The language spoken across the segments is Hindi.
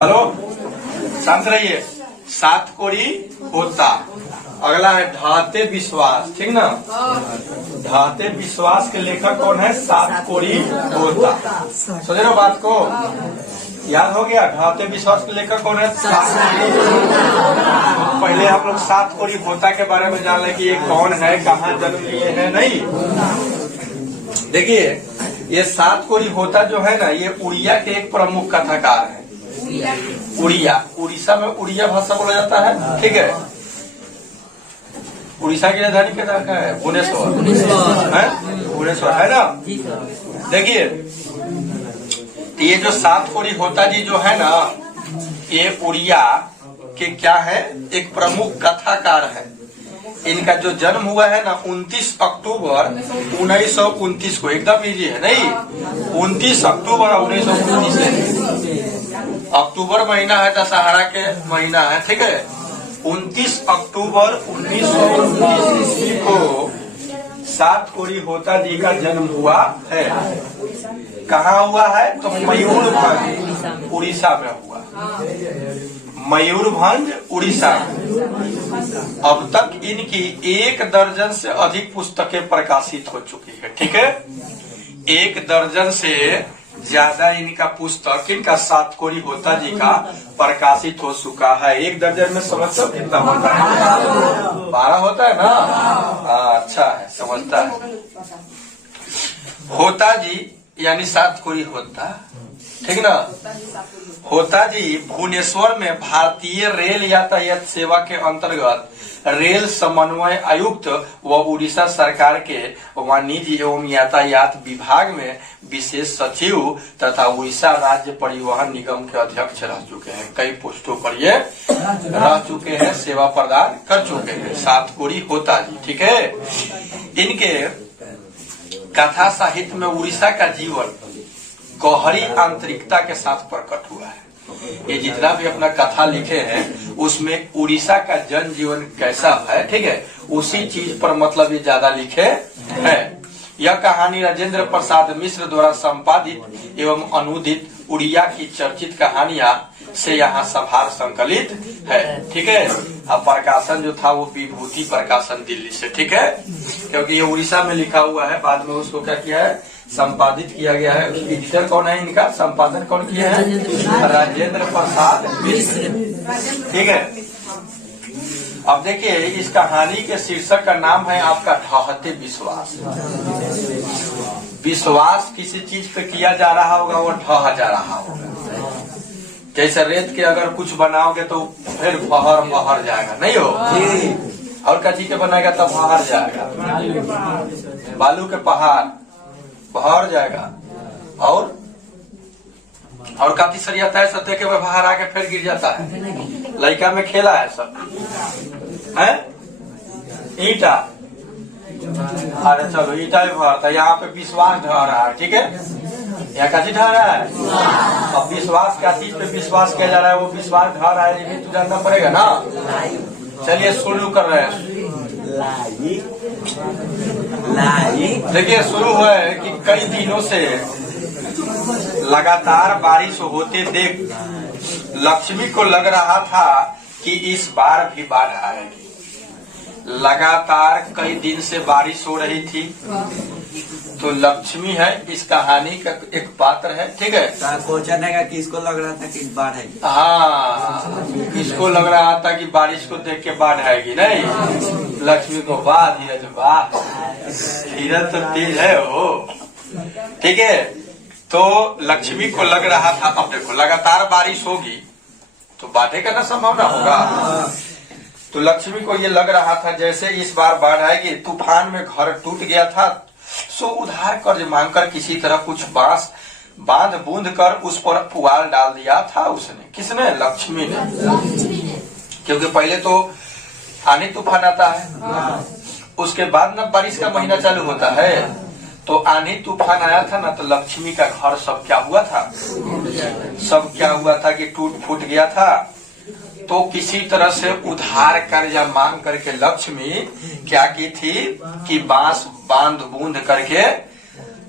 हेलो, शांत रहिए। सात कोरी होता। अगला है ढाते विश्वास, ठीक ना। ढाते विश्वास के लेखक कौन है? सात कोरी होता। समझ रहे हो बात को? याद हो गया? ढाते विश्वास के लेखक कौन है? सात कोरी होता। पहले हम लोग सात कोरी होता के बारे में जान ले कि ये कौन है, कहाँ जन्म लिए हैं। नहीं, देखिए ये सात कोरी होता जो है ना, ये उड़िया के एक प्रमुख कथाकार है। उड़िया, उड़ीसा में उड़िया भाषा बोला जाता है, ठीक है। उड़ीसा की राजधानी क्या है? भुवनेश्वर है, भुवनेश्वर है ना। देखिए ये जो सात कोरी होता जी जो है ना, ये उड़िया के क्या है? एक प्रमुख कथाकार है। इनका जो जन्म हुआ है ना 29 अक्टूबर 1929 को, एकदम इजी है नहीं, 29 अक्टूबर 1929 अक्टूबर महीना है, दशहरा के महीना है, ठीक है। 29 अक्टूबर 1929 ईस्वी को सात कोरी होता जी का जन्म हुआ है। कहाँ हुआ है? तो मयूरभंज उड़ीसा में हुआ। मयूरभंज उड़ीसा। अब तक इनकी 1 दर्जन से अधिक पुस्तकें प्रकाशित हो चुकी है, ठीक है। 1 दर्जन से ज्यादा इनका पुस्तक, इनका सात कोरी होता जी का प्रकाशित हो चुका है। 1 दर्जन में समझ सब कितना होता है? 12 होता है ना। अच्छा है, समझता है। होता जी यानी सात कोरी होता, ठीक ना। होता जी भुवनेश्वर में भारतीय रेल यातायात सेवा के अंतर्गत रेल समन्वय आयुक्त व उड़ीसा सरकार के वाणिज्य एवं यातायात विभाग में विशेष सचिव तथा उड़ीसा राज्य परिवहन निगम के अध्यक्ष रह चुके हैं। कई पोस्टों पर ये रह चुके हैं, सेवा प्रदान कर चुके हैं। सात कोरी होता जी, ठीक है। इनके कथा साहित्य में उड़ीसा का जीवन गहरी आंतरिकता के साथ प्रकट हुआ है। ये जितना भी अपना कथा लिखे हैं उसमें उड़ीसा का जन जीवन कैसा है, ठीक है, उसी चीज पर मतलब ये ज्यादा लिखे हैं। यह कहानी राजेंद्र प्रसाद मिश्र द्वारा संपादित एवं अनुदित उड़िया की चर्चित कहानियां से यहाँ सभार संकलित है, ठीक है। अब प्रकाशन जो था वो विभूति प्रकाशन दिल्ली से, ठीक है, क्योंकि ये उड़ीसा में लिखा हुआ है। बाद में उसको क्या किया है? संपादित किया गया है। एडिटर कौन है इनका? संपादन कौन किया है? राजेंद्र प्रसाद मिश्र, ठीक है। अब देखिए इस कहानी के शीर्षक का नाम है आपका ढहते विश्वास। विश्वास किसी चीज पे किया जा रहा होगा वो ढह जा रहा होगा। जैसे रेत के अगर कुछ बनाओगे तो फिर बहर जाएगा, नहीं हो? और कच्ची के बनाएगा तब बहर जाएगा। बालू के पहाड़ बहर जाएगा। और काफी सरियाता है, सब देखे बाहर आके फिर गिर जाता है। लड़का में खेला है सब है। ईटा, अरे चलो ईटा भी भरता, यहाँ पे विश्वास ढह रहा है, ठीक है। यहाँ का चीज ढह रहा है। अब विश्वास का चीज पे विश्वास किया जा रहा है, वो विश्वास ढह रहा है, ये भी तो जानना पड़ेगा ना। चलिए शुरू कर रहे हैं। देखिए शुरू हुआ है कि कई दिनों से लगातार बारिश होते देख लक्ष्मी को लग रहा था कि इस बार भी बाढ़ आएगी। लगातार कई दिन से बारिश हो रही थी, तो लक्ष्मी है इस कहानी का एक पात्र है, ठीक है। क्वेश्चन है कि किसको लग रहा था कि बाढ़ आएगी? हाँ, किसको लग रहा था कि बारिश को देख के बाढ़ आएगी? नहीं, लक्ष्मी को। वाह धीरज, वाह धीरज तो तेज है वो, ठीक है। तो लक्ष्मी को लग रहा था, अब देखो लगातार बारिश होगी तो बाढ़ का ना संभावना होगा। तो लक्ष्मी को ये लग रहा था जैसे इस बार बाढ़ आएगी। तूफान में घर टूट गया था, सो उधार कर्ज मांगकर किसी तरह कुछ बांस बांध बूंद कर उस पर पुआल डाल दिया था उसने। किसने? लक्ष्मी ने। क्योंकि पहले तो आनी तूफान आता है, उसके बाद ना बारिश का महीना चालू होता है। तो आनी तूफान आया था ना, तो लक्ष्मी का घर सब क्या हुआ था? सब क्या हुआ था कि टूट फूट गया था। तो किसी तरह से उधार कर्जा मांग करके लक्ष्मी क्या की थी कि बांस बांध बूंद करके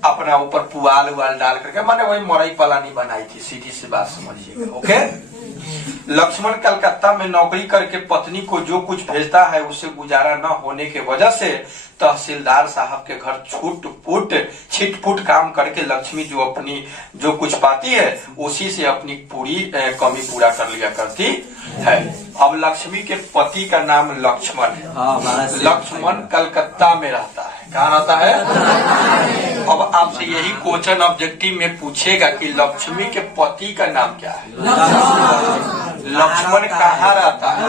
अपना ऊपर पुआल उवाल डाल करके, माने वही मरई पलानी बनाई थी, सीधी सी बात समझिएगा। ओके। लक्ष्मण कलकत्ता में नौकरी करके पत्नी को जो कुछ भेजता है उससे गुजारा न होने के वजह से तहसीलदार साहब के घर छिटपुट काम करके लक्ष्मी जो कुछ पाती है उसी से अपनी पूरी कमी पूरा कर लिया करती है। अब लक्ष्मी के पति का नाम लक्ष्मण है। लक्ष्मण कलकत्ता में रहता है। कहाँ रहता है? अब आपसे यही क्वेश्चन ऑब्जेक्टिव में पूछेगा कि लक्ष्मी के पति का नाम क्या है। लक्ष्मण कहाँ रहता है?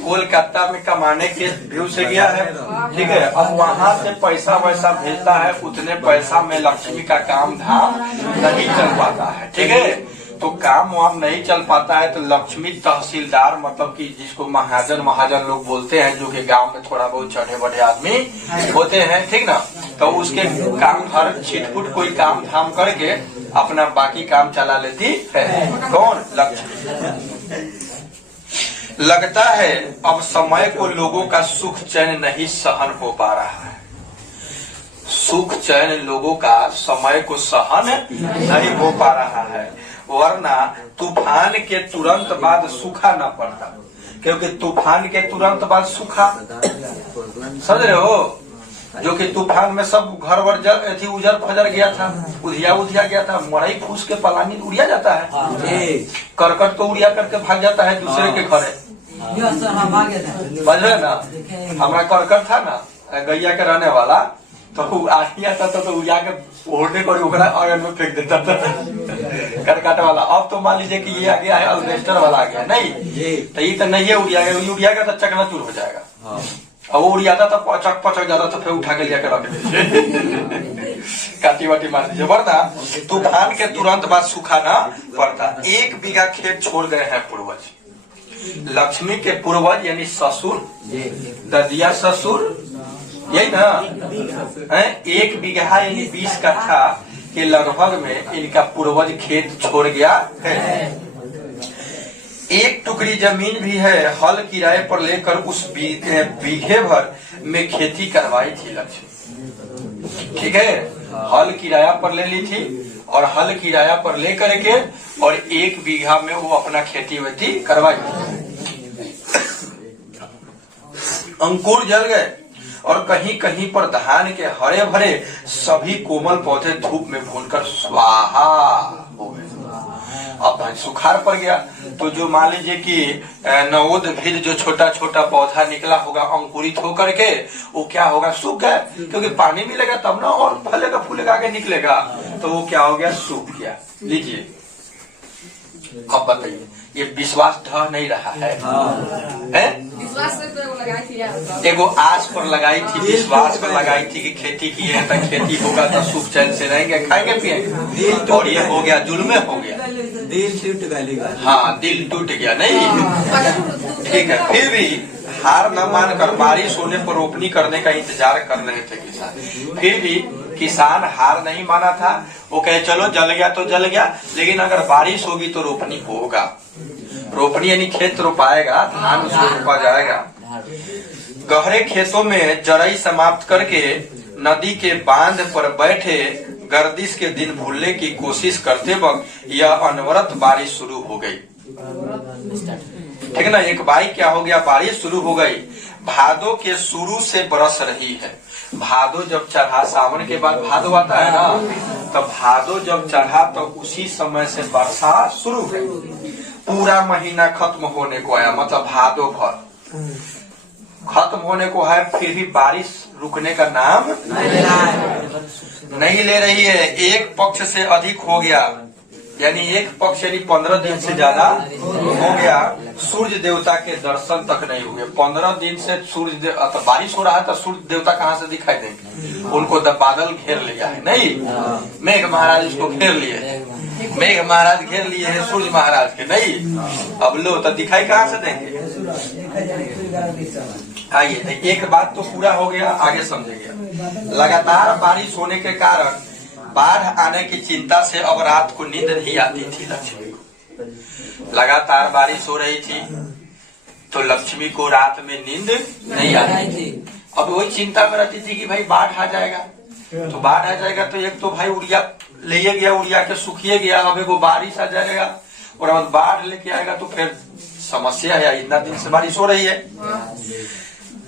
कोलकाता में कमाने के व्यू से गया है, ठीक है। अब वहाँ से पैसा वैसा भेजता है, उतने पैसा में लक्ष्मी का काम धाम नहीं चल पाता है, ठीक है। तो काम वाम नहीं चल पाता है तो लक्ष्मी तहसीलदार मतलब कि जिसको महाजन लोग बोलते हैं, जो कि गांव में थोड़ा बहुत चढ़े बढ़े आदमी होते हैं, ठीक ना। तो उसके काम हर छिटपुट कोई काम धाम करके अपना बाकी काम चला लेती है। कौन? लक्ष्मी। लगता है अब समय को लोगों का सुख चैन नहीं सहन हो पा रहा है। सुख चैन लोगों का समय को सहन नहीं हो पा रहा है, वरना तूफान के तुरंत बाद सूखा न पड़ता। क्योंकि तूफान के तुरंत बाद सूखा, समझ रहे हो, जो कि तूफान में सब घर वर उजर फजर गया था, उधिया गया था। मड़ई फूस के पलानी उड़िया जाता है, करकट तो उड़िया करके भाग जाता है दूसरे के घरे, समझ रहे ना। हमारा करकट था ना गैया के रहने वाला, तो आया था तो उड़ा के ओढ़ने को आंगन में फेंक देता था करकट वाला। अब तो मान लीजिए कि ये आ गया है अल्बेस्टर वाला आ गया, नहीं तो ये तो नहीं है, उड़िया गया तो चकनाचूर हो जाएगा। अब वो उड़ियाता था, पचक जाता था, फिर उठा के लिया के रख दीजिए काटी वाटी मार दीजिए, वरना तूफान के तुरंत बाद सूखा ना पड़ता। 1 बीघा खेत छोड़ गए हैं पूर्वज। लक्ष्मी के पूर्वज यानी ससुर, ददिया ससुर, यही ना है। 1 बीघा यानी 20 कट्ठा के लगभग में इनका पूर्वज खेत छोड़ गया है। 1 टुकड़ी जमीन भी है, हल किराए पर लेकर उस बीघे भर में खेती करवाई थी लक्ष्मी, ठीक है। हल किराया पर ले ली थी और हल किराया पर ले करके और 1 बीघा में वो अपना खेती वेती करवाई। अंकुर जल गए और कहीं कहीं पर धान के हरे भरे सभी कोमल पौधे धूप में भूनकर स्वाहा हो गए। अब सुखाड़ पड़ गया तो जो मान लीजिए कि नवोद्भिद जो छोटा छोटा पौधा निकला होगा अंकुरित होकर के, वो क्या होगा? सूख गया, क्योंकि पानी मिलेगा तब ना और फलेगा फूलेगा आगे निकलेगा। तो वो क्या हो गया? सूख गया। लीजिए अब बताइए, ये विश्वास ढह नहीं रहा है, विश्वास से तो लगाई थी, एगो आस पर लगाई थी, विश्वास पर लगाई थी कि खेती की है तो खेती होगा तो सुख चैन से रहेंगे, खाएंगे पिएंगे, और ये हो गया जुल्म हो गया, दिल टूट गया। हाँ, दिल टूट गया। नहीं ठीक है, फिर भी हार न मानकर बारिश होने पर रोपनी करने का इंतजार कर रहे थे किसान। फिर भी किसान हार नहीं माना था, वो कहे चलो जल गया तो जल गया, लेकिन अगर बारिश होगी तो रोपनी होगा। रोपनी यानी खेत रोपाएगा, धान उसको रोपा जाएगा। गहरे खेतों में जरई समाप्त करके नदी के बांध पर बैठे गर्दिश के दिन भूलने की कोशिश करते वक्त यह अनवरत बारिश शुरू हो गई। ठीक है ना, एक बारी क्या हो गया? बारिश शुरू हो गई। भादो के शुरू से बरस रही है। भादो जब चढ़ा, सावन के बाद भादो आता है ना, तो भादो जब चढ़ा तो उसी समय से वर्षा शुरू हुई। पूरा महीना खत्म होने को आया, मतलब भादो भर खत्म होने को है, फिर भी बारिश रुकने का नाम नहीं ले रही है। एक पक्ष से अधिक हो गया, यानी एक पक्ष यानी 15 दिन से ज्यादा हो गया। सूर्य देवता के दर्शन तक नहीं हुए। 15 दिन से तो बारिश हो रहा है तो सूर्य देवता कहाँ से दिखाई देंगे? उनको बादल घेर लिया है। नहीं, मेघ महाराज उसको घेर लिए, मेघ महाराज घेर लिए हैं सूर्य महाराज के। नहीं, अब लो तो दिखाई कहाँ से देंगे? आइए, एक बात तो पूरा हो गया, आगे समझेंगे। लगातार बारिश होने के कारण बाढ़ आने की चिंता से अब रात को नींद नहीं आती थी लक्ष्मी को। लगातार बारिश हो रही थी तो लक्ष्मी को रात में नींद नहीं आती थी। अब वही चिंता में रहती थी कि भाई बाढ़ आ जाएगा, तो बाढ़ आ जाएगा तो एक तो भाई उड़िया ले गया, उड़िया के सुखिए गया, अब एगो बारिश आ जाएगा, और अब बाढ़ लेके आएगा तो फिर समस्या है। इतना दिन से बारिश हो रही है।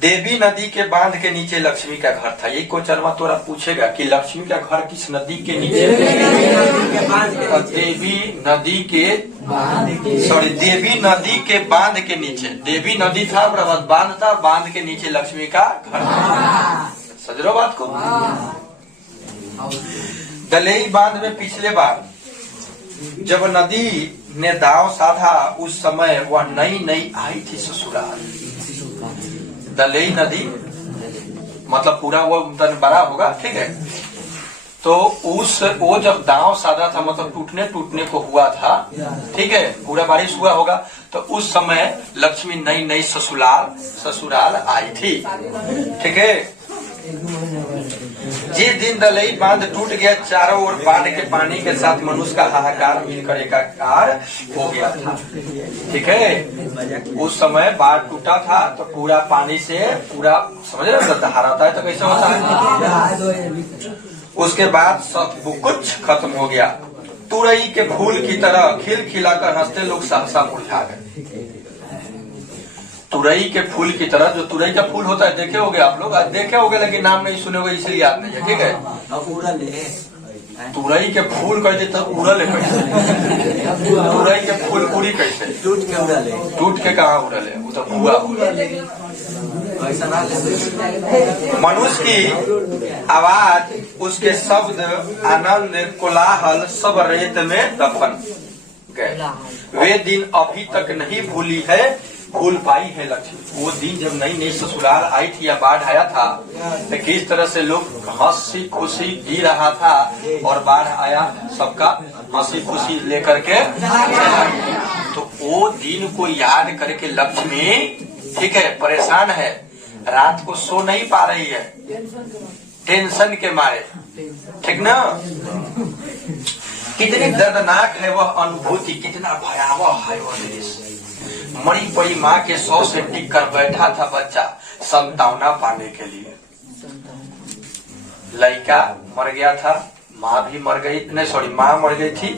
देवी नदी के बांध के नीचे लक्ष्मी का घर था। ये क्वेश्चन तोरा पूछेगा कि लक्ष्मी का घर किस नदी के नीचे? देवी नदी के बांध के नीचे। देवी नदी था, बांध था, बांध के नीचे लक्ष्मी का घर था। समझ लो बात को। दलेई बांध में पिछले बार जब नदी ने दाव साधा उस समय वह नई आई थी ससुराल। दलेई नदी मतलब पूरा वो बड़ा होगा, ठीक है। तो वो जब दाव साधा था मतलब टूटने को हुआ था, ठीक है, पूरा बारिश हुआ होगा, तो उस समय लक्ष्मी नई ससुराल आई थी, ठीक है। जिस दिन दलई बांध टूट गया, चारों ओर बाढ़ के पानी के साथ मनुष्य का हाहाकार मिलकर एकाकार हो गया था, ठीक है। उस समय बाढ़ टूटा था तो पूरा पानी से पूरा, समझ रहे हो, दहार आता है तो कैसे होता है। उसके बाद सब कुछ खत्म हो गया। तुरई के फूल की तरह खिल खिलाकर हंसते लोग सहसा मुरझा गए। तुरई के फूल की तरह, जो तुरई का फूल होता है देखे होगे आप लोग, आज देखे होगे लेकिन नाम नहीं सुने होगे इसलिए याद नहीं है, ठीक है। तुरई के फूल कहते तो उड़ल कैसे? तुरई के फूल उड़ी कैसे? टूट के कहाँ उड़ल है? वो तो हुआ। मनुष्य की आवाज, उसके शब्द, आनंद, कोलाहल सब रेत में दफन गए। वे दिन अभी तक नहीं भूल पाई है लक्ष्मी। वो दिन जब नई ससुराल आई थी या बाढ़ आया था तो किस तरह से लोग हंसी खुशी जी रहा था, और बाढ़ आया सबका हंसी खुशी लेकर के तो वो दिन को याद करके लक्ष्मी, ठीक है, परेशान है, रात को सो नहीं पा रही है टेंशन के मारे, ठीक ना। कितनी दर्दनाक है वह अनुभूति, कितना भयावह है वह दृश्य। मरी पड़ी माँ के 100 से टिक कर बैठा था बच्चा संतावना पाने के लिए। लड़का मर गया था, माँ भी मर गई, नहीं सॉरी, माँ मर गई थी,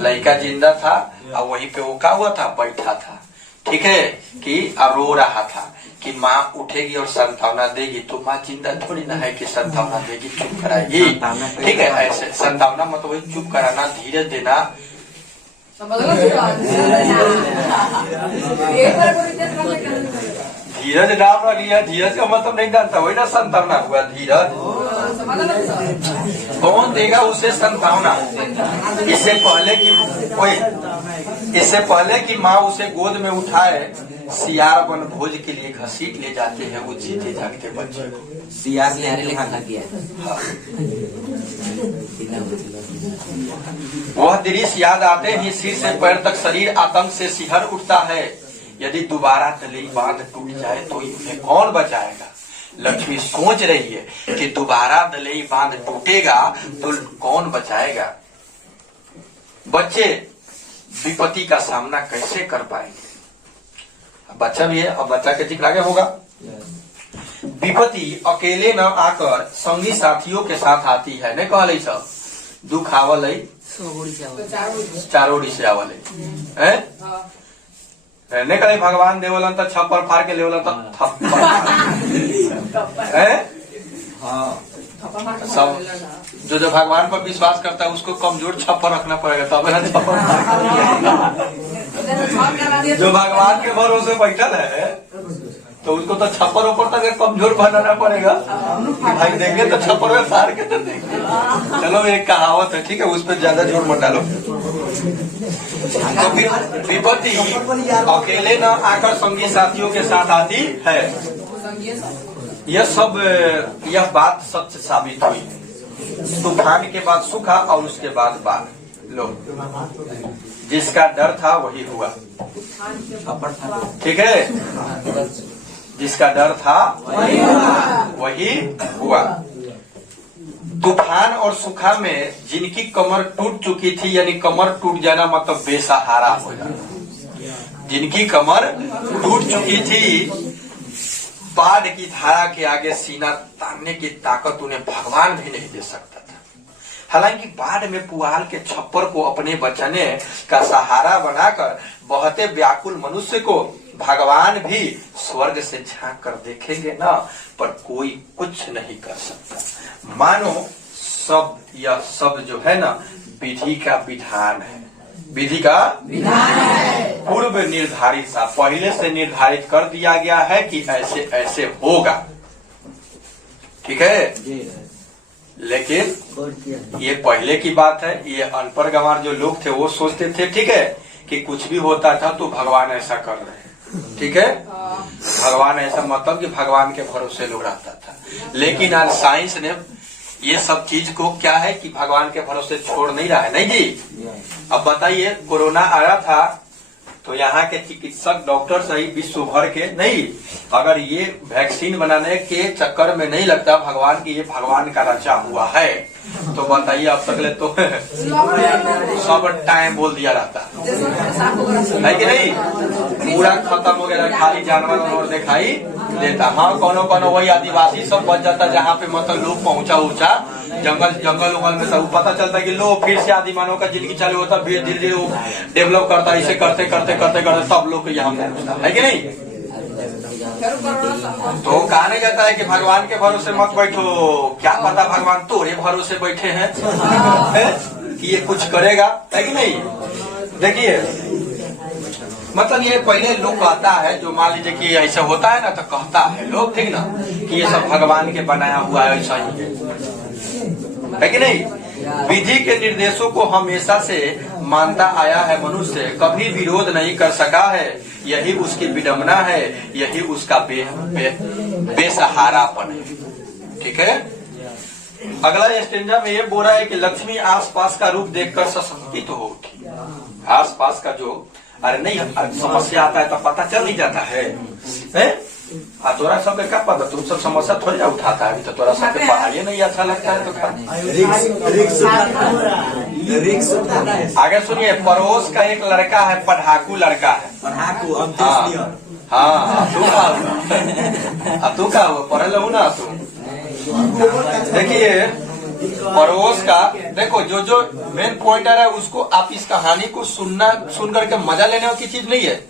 लड़का जिंदा था और वहीं पे वो क्या हुआ था, बैठा था, ठीक है, कि रो रहा था कि माँ उठेगी और संतावना देगी। तो माँ जिंदा थोड़ी ना है कि संतावना देगी, चुप कराएगी, ठीक है। ऐसे संतावना मतलब वही चुप कराना, धीरज देना। धीरज नाम रख लिया, धीरज का मतलब नहीं जानता, वही ना संतावना हुआ। धीरज कौन देगा उसे संतावना? इससे पहले कि माँ उसे गोद में उठाए, सियार वन भोज के लिए घसीट ले जाते हैं वो जीते जागते बच्चे को। सियार ने किया। वह दृश्य याद आते ही सिर से पैर तक शरीर आतंक से सिहर उठता है। यदि दोबारा दलई बांध टूट जाए तो इन्हें कौन बचाएगा? लक्ष्मी सोच रही है कि दोबारा दलई बांध टूटेगा तो कौन बचाएगा? बच्चे विपत्ति का सामना कैसे कर पाएंगे? बच्चा भी है, अब बच्चा के ठीक आगे होगा। विपत्ति अकेले न आकर संगी साथियों के साथ आती है। नहीं कहले सब दुख आवल चारों से आवल है। नहीं कहले भगवान देवलन तो छप्पर फाड़ के लेवलन तो थप्पड़ सब। जो भगवान पर विश्वास करता है उसको कमजोर छप्पर रखना पड़ेगा तब ना छप्पर। जो भगवान के भरोसे बैठल है तो उसको तो छप्पर ऊपर तक कमजोर बनाना पड़ेगा। भाई देंगे तो छप्पर में फाड़ के तो देंगे। चलो एक कहावत है, ठीक है, उस पर ज्यादा जोर मत डालो। तो विपत्ति अकेले न आकर संगी साथियों के साथ आती है। यह बात सच साबित हुई। तूफान के बाद सूखा और उसके बाद बाढ़। लो, जिसका डर था वही हुआ, ठीक है, जिसका डर था वही हुआ। तूफान और सूखा में जिनकी कमर टूट चुकी थी, यानी कमर टूट जाना मतलब बेसहारा हो जाना। जिनकी कमर टूट चुकी थी, बाढ़ की धारा के आगे सीना तानने की ताकत उन्हें भगवान भी नहीं दे सकता था। हालांकि बाढ़ में पुआल के छप्पर को अपने बचने का सहारा बनाकर बहते व्याकुल मनुष्य को भगवान भी स्वर्ग से झांक कर देखेंगे ना, पर कोई कुछ नहीं कर सकता। मानो सब यह सब जो है ना विधि का विधान है, विधि का विधान है, पूर्व निर्धारित सा पहले से निर्धारित कर दिया गया है कि ऐसे ऐसे होगा। ठीक है, लेकिन ये पहले की बात है। ये अनपढ़ गंवार जो लोग थे वो सोचते थे ठीक है कि कुछ भी होता था तो भगवान ऐसा कर रहे हैं। ठीक है, भगवान ऐसा मतलब कि भगवान के भरोसे लोग रहता था। लेकिन आज साइंस ने ये सब चीज को क्या है कि भगवान के भरोसे छोड़ नहीं रहा है। नहीं जी, अब बताइए कोरोना आया था तो यहाँ के चिकित्सक डॉक्टर सही विश्व भर के नहीं, अगर ये वैक्सीन बनाने के चक्कर में नहीं लगता भगवान की ये भगवान का रचा हुआ है तो बताइए अब तक ले तो सब टाइम बोल दिया रहता है कि नहीं, पूरा खत्म हो गया, खाली जानवर और दिखाई देता। हाँ, कोनो वही आदिवासी सब बच जाता जहाँ पे मतलब लोग पहुँचा ऊंचा जंगल उंगल में सब पता चलता कि लो फिर से आदि मानव का जिंदगी चालू होता, धीरे धीरे वो डेवलप करता, इसे करते करते करते करते सब लोग यहाँ पहुँचता है कि नहीं। तो कहा नहीं जाता है कि भगवान के भरोसे मत बैठो, क्या पता भगवान तोरे भरोसे बैठे हैं कि ये कुछ करेगा, है कि नहीं। देखिए मतलब ये पहले लोग कहता है, जो मान लीजिए कि ऐसा होता है ना तो कहता है लोग ठीक ना कि ये सब भगवान के बनाया हुआ है, ऐसा ही है कि नहीं। विधि के निर्देशों को हमेशा से मानता आया है मनुष्य, कभी विरोध नहीं कर सका है, यही उसकी विडंबना है, यही उसका बेसहारापन है। ठीक है, अगला स्टेंजा में ये बोल रहा है कि लक्ष्मी आसपास का रूप देखकर सशंकित हो उठी। आसपास का जो अरे नहीं समस्या आता है तो पता चल नहीं जाता है, तोरा सब क्या पता, तुम सब समस्या थोड़ी ना उठाता है, तो तोरा सब पहाड़ी नहीं अच्छा लगता है तो आगे सुनिए। पड़ोस का एक लड़का है, पढ़ाकू लड़का है, हाँ तू क्या हुआ पढ़े लो ना तू। देखिए पड़ोस का देखो जो मेन पॉइंट आ रहा है उसको आप इस कहानी को सुन करके मजा लेने की चीज नहीं है।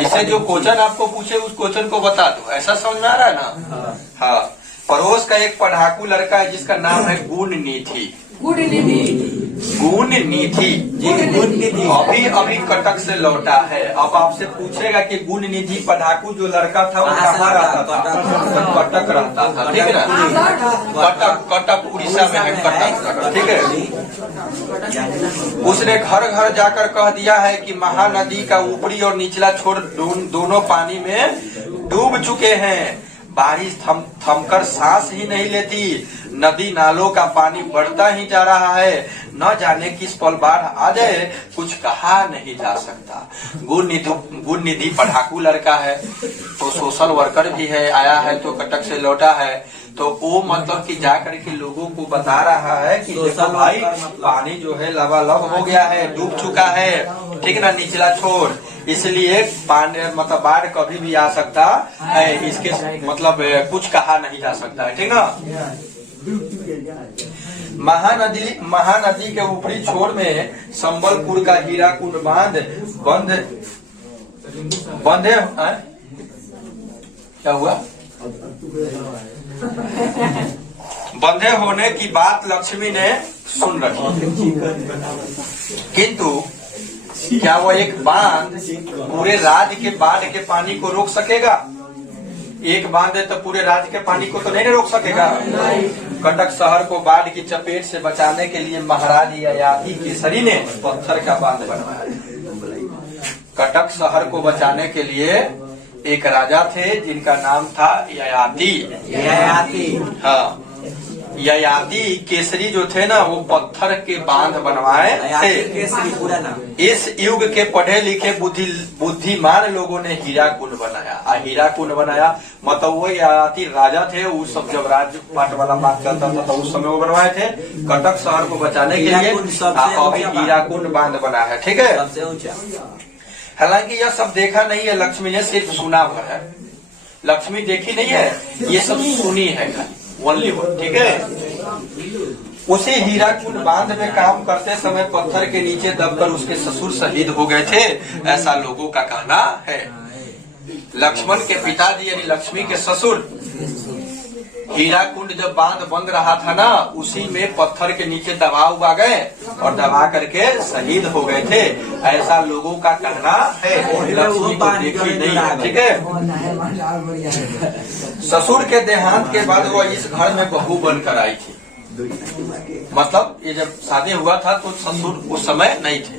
इसे जो क्वेश्चन आपको पूछे उस क्वेश्चन को बता दो, ऐसा समझ में आ रहा है ना। हाँ, पड़ोस का एक पढ़ाकू लड़का है जिसका नाम है गुण निधि। अभी कटक से लौटा है। अब आपसे पूछेगा कि गुण निधि पढ़ाकू जो लड़का था वो कहाँ रहता था, कटक रहता था। ठीक है ना, कटक उड़ीसा में है कटक। ठीक है, उसने घर घर जाकर कह दिया है कि महानदी का ऊपरी और निचला छोर दोनों पानी में डूब चुके हैं। बारिश थमकर सांस ही नहीं लेती, नदी नालों का पानी बढ़ता ही जा रहा है, न जाने किस पल बाढ़ आ जाए कुछ कहा नहीं जा सकता। गुण निधि पढ़ाकू लड़का है तो सोशल वर्कर भी है, आया है तो कटक से लौटा है, तो वो मतलब कि जाकर के लोगों को बता रहा है कि देखो भाई पानी जो है लबालब हो गया है, डूब चुका है, ठीक ना, निचला छोर, इसलिए पानी मतलब बाढ़ कभी भी आ सकता है, इसके मतलब कुछ कहा नहीं जा सकता है। ठीक ना। महानदी के ऊपरी छोर में संबलपुर का हीराकुंड बंधे क्या हुआ, बंधे होने की बात लक्ष्मी ने सुन रखी, किंतु क्या वो एक बांध पूरे राज्य के बाढ़ के पानी को रोक सकेगा? एक बांध है तो पूरे राज्य के पानी को तो नहीं रोक सकेगा। कटक शहर को बाढ़ की चपेट से बचाने के लिए महाराज ययाति केसरी ने पत्थर का बांध बनवाया। कटक शहर को बचाने के लिए एक राजा थे जिनका नाम था ययाति। हाँ, ययाति केसरी जो थे ना वो पत्थर के बांध बनवाए थे। इस युग के पढ़े लिखे बुद्धिमान लोगों ने हीराकुंड बनाया। हीराकुंड बनाया मतलब वो ययाति राजा थे, उस सब जब राज्य पाट वाला बात चलता था तो उस समय वो बनवाए थे कटक शहर को बचाने के लिए। अभी हीराकुंड बांध बना है। ठीक है, हालांकि यह सब देखा नहीं है लक्ष्मी ने, सिर्फ सुना भर है। लक्ष्मी देखी नहीं है, ये सब सुनी है खाली, ओनली वन। ठीक है, उसी हीराकुंड बांध में काम करते समय पत्थर के नीचे दबकर उसके ससुर शहीद हो गए थे, ऐसा लोगों का कहना है। लक्ष्मण के पिताजी यानी लक्ष्मी के ससुर हीराकुंड जब बांध बन रहा था ना, उसी में पत्थर के नीचे दबा उबा गए और दबा करके शहीद हो गए थे, ऐसा लोगों का कहना है। लक्ष्मी को देखी नहीं है, ठीक है। ससुर के देहांत के बाद वो इस घर में बहू बनकर आई थी। मतलब ये जब शादी हुआ था तो ससुर उस समय नहीं थे,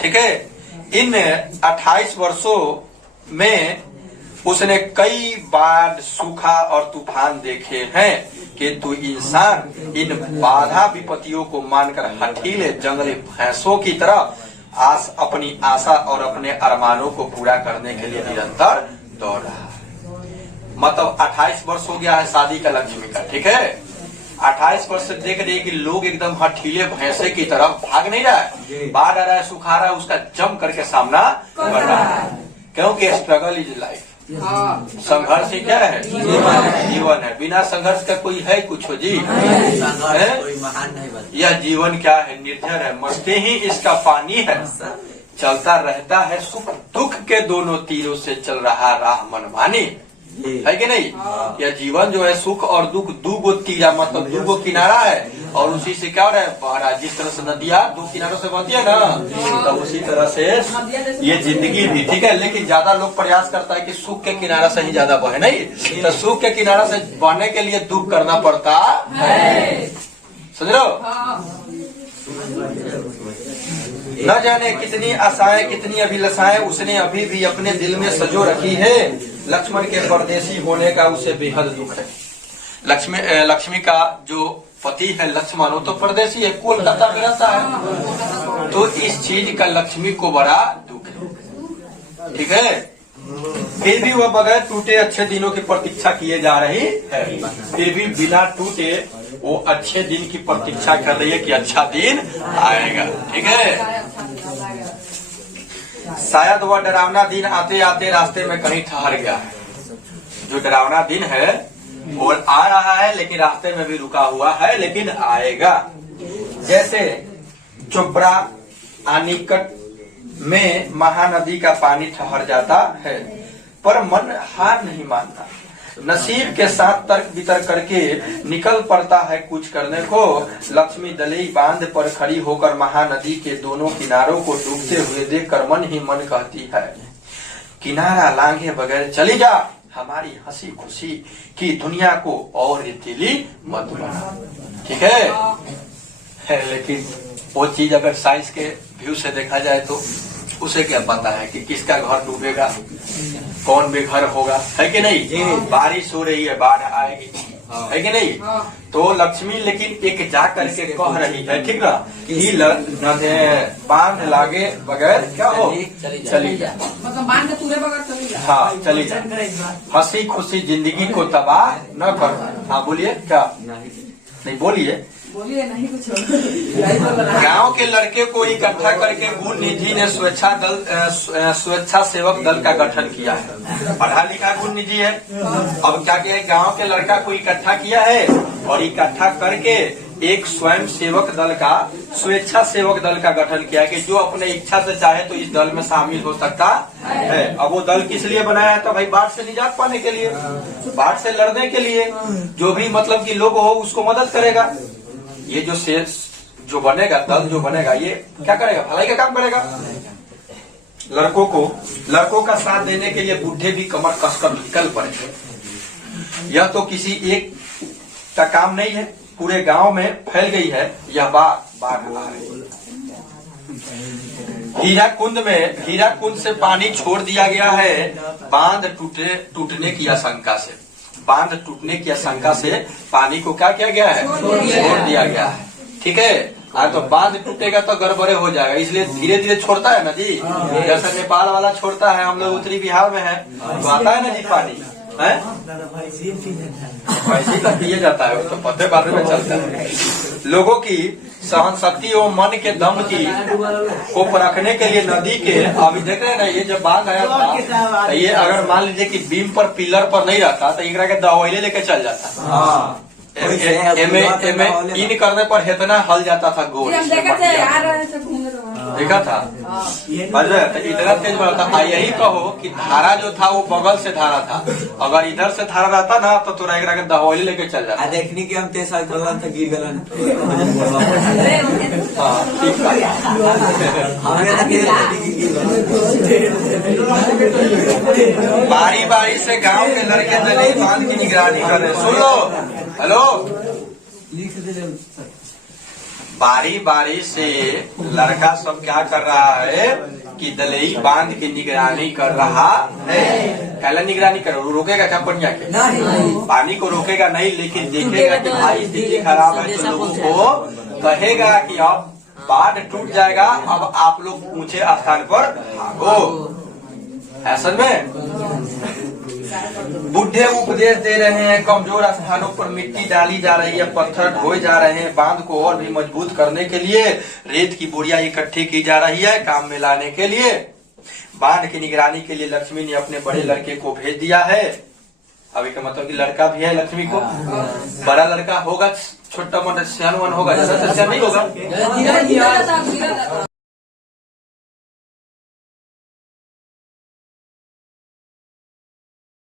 ठीक है। इन 28 वर्षों में उसने कई बार सूखा और तूफान देखे हैं, किंतु इंसान इन बाधा विपत्तियों को मानकर हठीले जंगली भैंसों की तरह अपनी आशा और अपने अरमानों को पूरा करने के लिए निरंतर दौड़ रहा है। मतलब 28 वर्ष हो गया है शादी का लक्ष्मी का, ठीक है। 28 वर्ष से देख रहे कि लोग एकदम हठीले भैंसे की तरफ भाग नहीं रहा है, बाढ़ आ रहा है, सुखा रहा है, उसका जम करके सामना कर रहा है, क्योंकि स्ट्रगल इज लाइफ। संघर्ष ही क्या है? जीवन है। बिना संघर्ष का कोई है कुछ हो जी? यह जीवन क्या है? निर्जर है, मस्ती ही इसका पानी है, चलता रहता है सुख दुख के दोनों तीरों से चल रहा राह मनमानी, है कि नहीं? यह जीवन जो है सुख और दुख दूगो तीरा, मतलब दूगो किनारा है, और उसी से क्या हो रहा है बहरा। जिस तरह से नदियाँ दो किनारों से बनती है ना, तो उसी तरह से ये जिंदगी भी, ठीक है। लेकिन ज्यादा लोग प्रयास करता है कि सुख के किनारा से ही ज्यादा बहे, नहीं तो सुख के किनारा से बहने के लिए दुख करना पड़ता है, समझ लो। न जाने कितनी आशाएं कितनी अभिलाषाएं उसने अभी भी अपने दिल में सजो रखी है। लक्ष्मण के परदेशी होने का उसे बेहद दुख है। लक्ष्मी का जो पति है लक्ष्मण, वो तो परदेशी है, कोलकाता में रहता है, तो इस चीज का लक्ष्मी को बड़ा दुख है, ठीक है। फिर भी वह बगैर टूटे अच्छे दिनों की प्रतीक्षा किए जा रही है। फिर भी बिना टूटे वो अच्छे दिन की प्रतीक्षा कर रही है कि अच्छा दिन आएगा, ठीक है। शायद वह डरावना दिन आते आते रास्ते में कहीं ठहर गया है। जो डरावना दिन है वो आ रहा है, लेकिन रास्ते में भी रुका हुआ है, लेकिन आएगा। जैसे चोपड़ा आनिकट में महानदी का पानी ठहर जाता है, पर मन हार नहीं मानता। नसीब के साथ तर्क वितर्क करके निकल पड़ता है कुछ करने को। लक्ष्मी दलई बांध पर खड़ी होकर महानदी के दोनों किनारों को डूबते हुए देखकर मन ही मन कहती है, किनारा लांघे बगैर चली जा, हमारी हंसी खुशी की दुनिया को और रेतीली मत बना, ठीक है। लेकिन वो चीज अगर साइंस के व्यू से देखा जाए तो उसे क्या पता है कि किसका घर डूबेगा, कौन बेघर होगा, है कि नहीं। बारिश हो रही है, बाढ़ आएगी, है कि नहीं। तो लक्ष्मी लेकिन एक जा करके कह रही है, ठीक ना, कि बांध लागे बगैर क्या हो चली जाए, मतलब बांध के तूरे बगैर चली जाए, हाँ चली जाए, हंसी खुशी जिंदगी को तबाह न कर। हाँ बोलिए, क्या नहीं बोलिए नहीं कुछ। गांव के लड़के को इकट्ठा करके गुण निधि ने स्वेच्छा सेवक दल का गठन किया है। पढ़ा लिखा गुण निधि है। अब क्या किया है, गांव के लड़का को इकट्ठा किया है और इकट्ठा करके एक स्वयं सेवक दल का, स्वेच्छा सेवक दल का गठन किया है कि जो अपने इच्छा से चाहे तो इस दल में शामिल हो सकता है। अब वो दल किस लिए बनाया है, तो भाई बाढ़ से निजात पाने के लिए, बाढ़ से लड़ने के लिए, जो भी मतलब कि लोग हो उसको मदद करेगा। ये जो बनेगा दल जो बनेगा, ये क्या करेगा, भलाई का काम करेगा। लड़कों का साथ देने के लिए बूढ़े भी कमर कसकर निकल पड़े। यह तो किसी एक का काम नहीं है, पूरे गांव में फैल गई है यह बात। बाढ़ आ रही है। हीराकुंड से पानी छोड़ दिया गया है बांध टूटने की आशंका से। बांध टूटने की आशंका से पानी को क्या किया गया है, छोड़ दिया गया है, ठीक है। तो बांध टूटेगा तो गड़बड़े हो जाएगा, इसलिए धीरे धीरे छोड़ता है ना जी। जैसे नेपाल वाला छोड़ता है, हम लोग उत्तरी बिहार में है तो आता है ना जी पानी, है वैसे तो पिए जाता है, तो पत्ते बारे में चलता है। लोगों की सहन शक्ति और मन के दम की को परखने के लिए नदी के, अभी देख रहे हैं ना, ये जब बांध आया था, ये अगर मान लीजिए कि बीम पर पिलर पर नहीं रहता तो एक के दवाई लेके चल जाता, इन करने पर इतना हल जाता था गोल। जी, हम देखे थे आ रहे थे घूमने तो वहाँ। देखा था तो इतना तेज बढ़ा था। यही कहो कि धारा जो था वो बगल से धारा था, अगर इधर से धारा रहता ना तो तोरा एक के दहौली लेके चल जाता। देखनी कि हम तेज चलन था गिर गलन हाँ, ठीक है। बारी बारी से गांव के लड़के दली बांध की निगरानी कर रहे। सुन लो, हेलो, बारी बारी से लड़का सब क्या कर रहा है कि दलई बांध की निगरानी कर रहा है। कहला निगरानी करो, रोकेगा क्या पनिया के? पानी को रोकेगा नहीं, लेकिन देखेगा कि भाई स्थिति खराब है तो लोगों को कहेगा कि अब बाढ़ टूट जाएगा, अब आप लोग ऊंचे स्थान पर भागो। असल में बुढ़े उपदेश दे रहे हैं, कमजोर स्थानों पर मिट्टी डाली जा रही है, पत्थर ढोए जा रहे हैं, बांध को और भी मजबूत करने के लिए रेत की बोरियां इकट्ठी की जा रही है काम में लाने के लिए। बांध की निगरानी के लिए लक्ष्मी ने अपने बड़े लड़के को भेज दिया है। अभी का मतलब कि लड़का भी है लक्ष्मी को, बड़ा लड़का होगा, छोटा मोटा सियान होगा, ज्यादा सियान नहीं होगा।